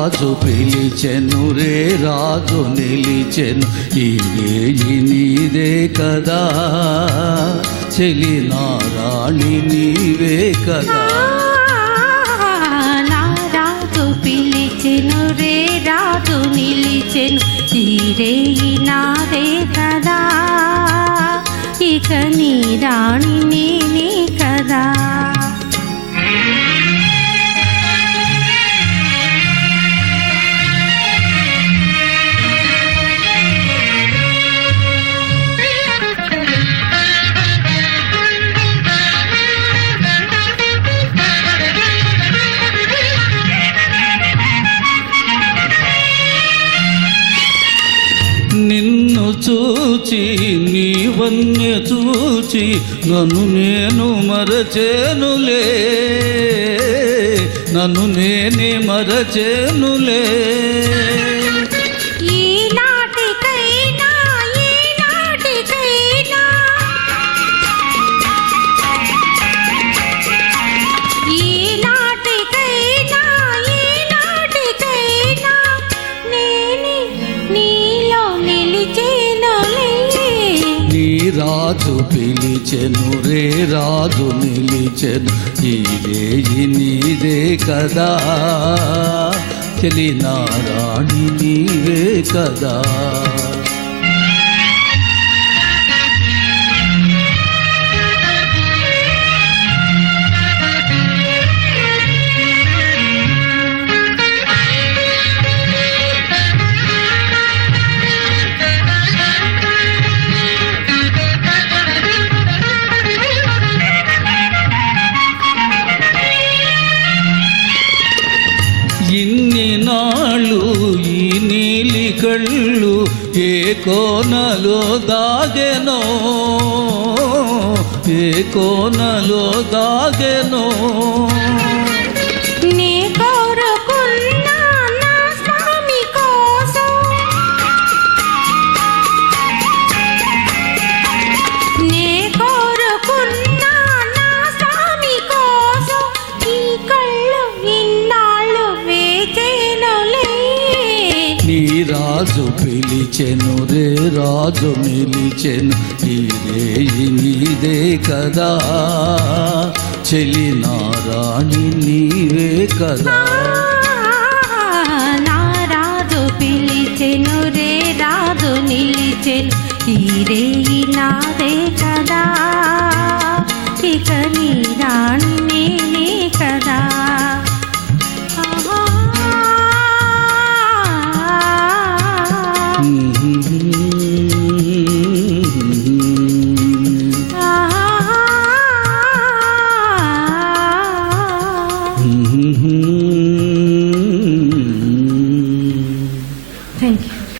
రాజు పిలిచెను రే రాజు నిలిచెను ఈ రేయి నీదే కదా చెలి నా రాణి నీవే కదా నా రాజు పిలిచెను రే రాజు నిలిచెను ఈ రేయి నాదే కదా ఇక నీ రాణి నేనే కదా నిన్ను చూచి నీవన్య చూచి నన్ను నేను మరచేనులే నన్ను నేనే మరచేనులే రాజు పిలిచెను రే రాజు నిలిచెను ఈ రేయి నీదే కదా చెలి నా రాణి నీవే కదా ఇన్ని నాళ్ళు ఈ నీలి కళ్ళు ఏ కోనలో దాగెనో ఏ కోనలో దాగెనో రాజు పిలిచెను రే రాజు నిలిచెను ఈ రేయి నీదే కదా చెలి నా రాణి నీవే కదా